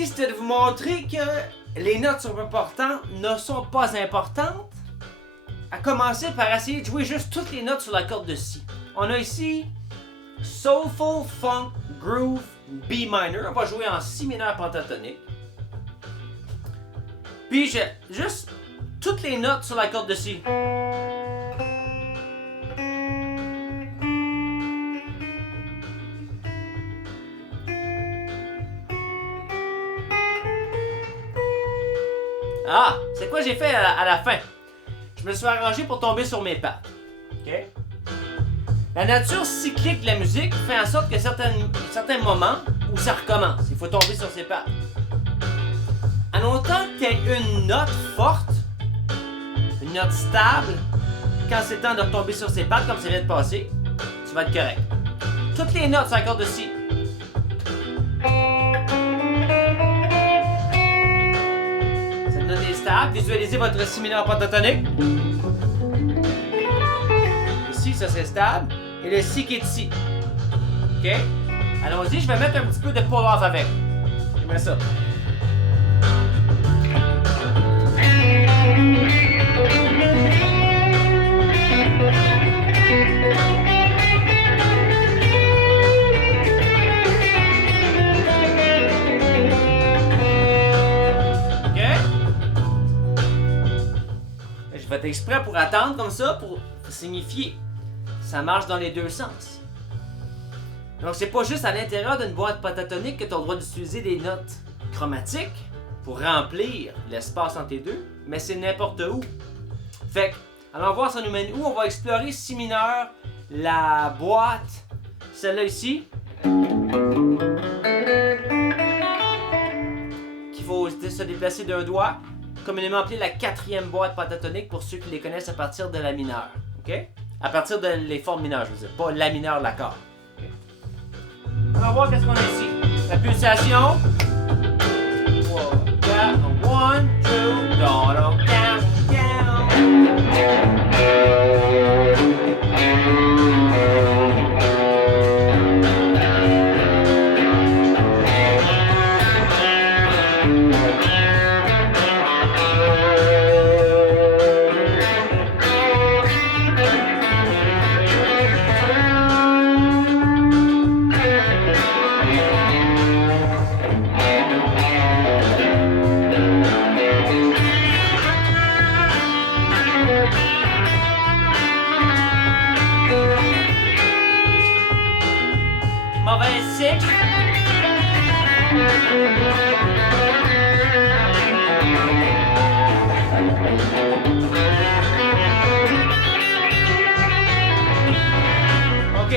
ici, c'était de vous montrer que les notes ne sont pas importantes. À commencer par essayer de jouer juste toutes les notes sur la corde de Si. On a ici Soulful Funk Groove B minor. On va jouer en Si mineur pentatonique. Puis juste toutes les notes sur la corde de Si. Ah, c'est quoi j'ai fait à la fin? Je me suis arrangé pour tomber sur mes pattes. OK? La nature cyclique de la musique fait en sorte que certains moments où ça recommence, il faut tomber sur ses pattes. En autant que tu aies une note forte, une note stable, quand c'est le temps de retomber sur ses pattes, comme ça vient de passer, tu vas être correct. Toutes les notes sur la corde de Si. Cette note est stable. Visualisez votre Si mineur pentatonique. Le Si, ça c'est stable. Et le Si qui est ici. OK? Allons-y, je vais mettre un petit peu de pull-off avec. J'aimerais ça. Je vais être exprès pour attendre comme ça, pour signifier. Ça marche dans les deux sens. Donc c'est pas juste à l'intérieur d'une boîte pentatonique que tu as le droit d'utiliser des notes chromatiques pour remplir l'espace entre les deux, mais c'est n'importe où. Fait que, allons voir ça nous mène où. On va explorer Si mineur, la boîte, celle-là ici. Qu'il faut se déplacer d'un doigt. Communément appelée la quatrième boîte pentatonique pour ceux qui les connaissent à partir de la mineure. OK? À partir de les formes mineures, je veux dire, pas la mineure de l'accord. Okay. On va voir qu'est-ce qu'on a ici. La pulsation. 1, 2, down, down, Mauvais cycle. OK.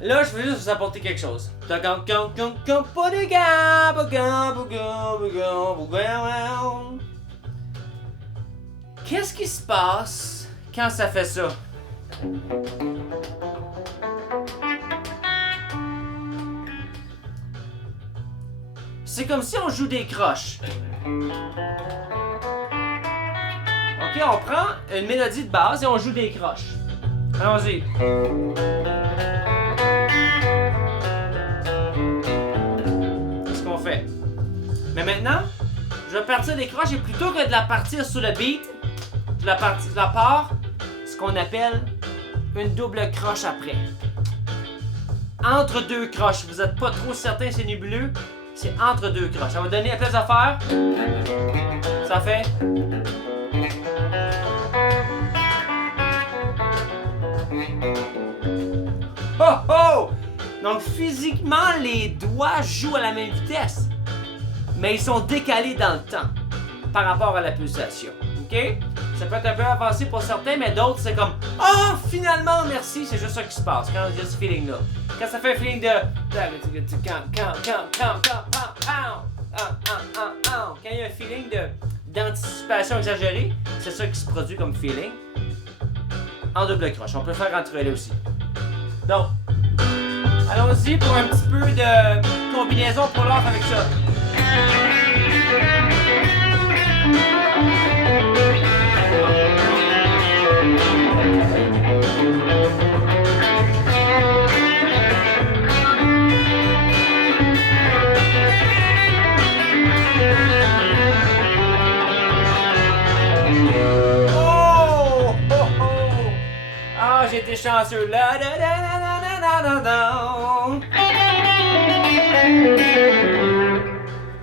Là, je veux juste vous apporter quelque chose. Qu'est-ce qui se passe quand ça fait ça? C'est comme si on joue des croches. Ok, on prend une mélodie de base et on joue des croches. Allons-y. C'est ce qu'on fait. Mais maintenant, je vais partir des croches et plutôt que de la partir sur le beat, je la pars ce qu'on appelle une double croche après. Entre deux croches. Vous n'êtes pas trop certain, c'est nébuleux. C'est entre deux croches. Ça va donner la place à faire. Ça fait. Oh oh! Donc physiquement, les doigts jouent à la même vitesse. Mais ils sont décalés dans le temps par rapport à la pulsation. OK? Ça peut être un peu avancé pour certains, mais d'autres, c'est comme « Oh, finalement, merci! » C'est juste ça qui se passe quand il y a ce feeling-là. Quand ça fait un feeling de... Quand il y a un feeling d'anticipation exagérée, c'est ça qui se produit comme feeling. En double croche. On peut faire entre elles aussi. Donc, allons-y pour un petit peu de combinaison pour l'off avec ça. t'es chanceux. La, da, da, da, da, da, da, da.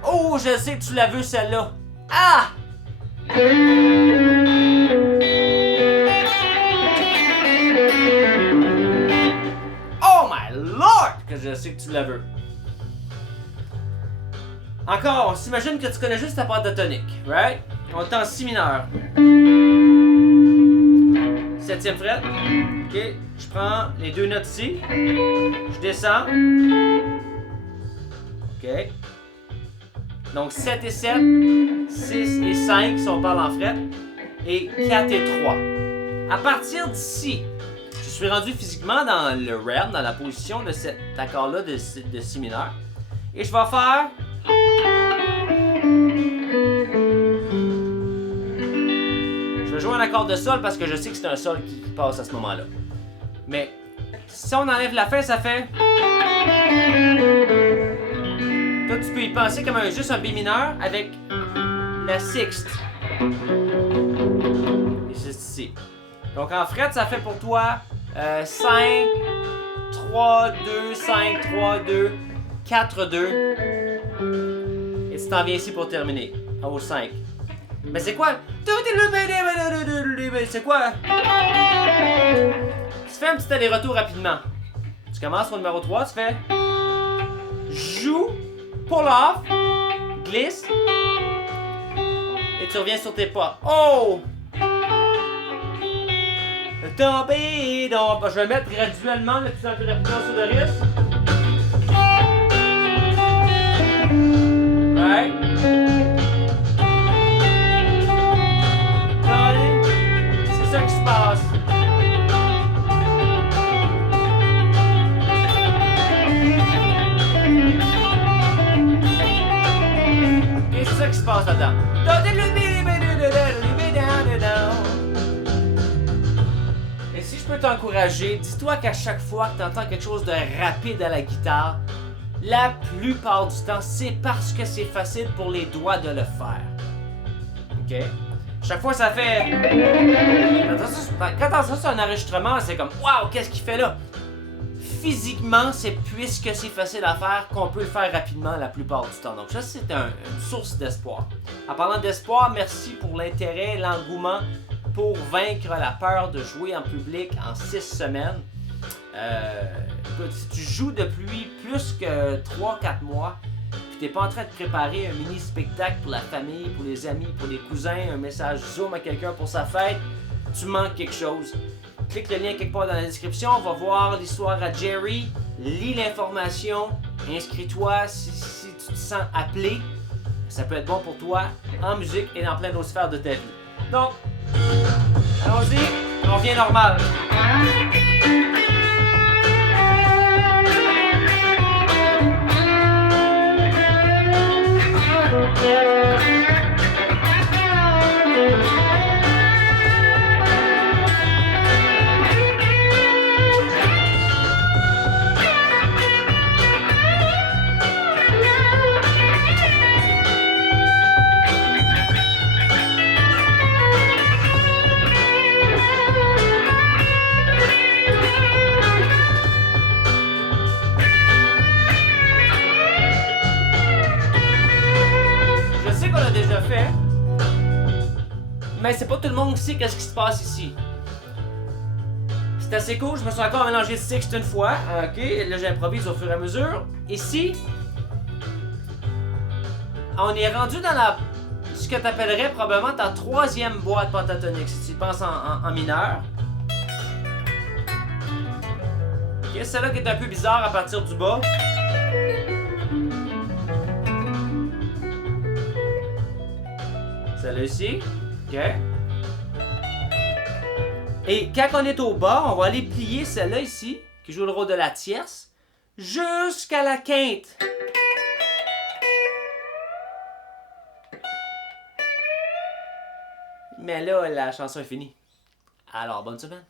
Oh, je sais que tu l'as vu celle-là. Ah! Oh my lord! Que je sais que tu la veux. Encore, on s'imagine que tu connais juste ta pentatonique, right? On est en si mineur. 7e fret. Ok, je prends les 2 notes ici. Je descends. Ok. Donc 7 et 7, 6 et 5 si on parle en fret, et 4 et 3. À partir d'ici, je suis rendu physiquement dans le realm, dans la position de cet accord-là de si mineur. Et je vais faire... Je vais jouer un accord de sol parce que je sais que c'est un sol qui passe à ce moment-là. Mais si on enlève la fin, ça fait... Toi, tu peux y penser comme juste un B mineur avec la sixte. Et c'est ici. Donc en fret, ça fait pour toi 5, 3, 2, 5, 3, 2, 4, 2. Et tu t'en viens ici pour terminer. Au 5. Mais c'est quoi? C'est quoi? Tu fais un petit aller-retour rapidement. Tu commences au numéro 3, tu fais... Joue, pull off, glisse, et tu reviens sur tes pas. Oh! Tomber, donc je vais mettre graduellement le plus rapidement sur le risque. Right? C'est ça qui se passe. Et c'est ça qui se passe là-dedans. Et si je peux t'encourager, dis-toi qu'à chaque fois que tu entends quelque chose de rapide à la guitare, la plupart du temps, c'est parce que c'est facile pour les doigts de le faire. OK? Chaque fois, ça fait... Quand t'entends ça sur un enregistrement, c'est comme « Wow, qu'est-ce qu'il fait là? » Physiquement, c'est puisque c'est facile à faire qu'on peut le faire rapidement la plupart du temps. Donc ça, c'est une source d'espoir. En parlant d'espoir, merci pour l'intérêt, l'engouement pour vaincre la peur de jouer en public en 6 semaines. Écoute, si tu joues depuis plus que 3-4 mois, puis t'es pas en train de préparer un mini spectacle pour la famille, pour les amis, pour les cousins, un message Zoom à quelqu'un pour sa fête, tu manques quelque chose. Clique le lien quelque part dans la description, on va voir l'histoire à Jerry, lis l'information, inscris-toi si tu te sens appelé. Ça peut être bon pour toi en musique et dans plein d'autres sphères de ta vie. Donc, allons-y, on revient normal. Mais c'est pas tout le monde qui sait qu'est-ce qui se passe ici. C'est assez cool, je me suis encore mélangé sixte une fois. Ok, là j'improvise au fur et à mesure. Ici, on est rendu dans ce que tu appellerais probablement ta 3e boîte pentatonique, si tu y penses en mineur. Ok, celle-là qui est un peu bizarre à partir du bas. Celle-là ici. OK. Et quand on est au bas, on va aller plier celle-là ici, qui joue le rôle de la tierce, jusqu'à la quinte. Mais là, la chanson est finie. Alors, bonne semaine.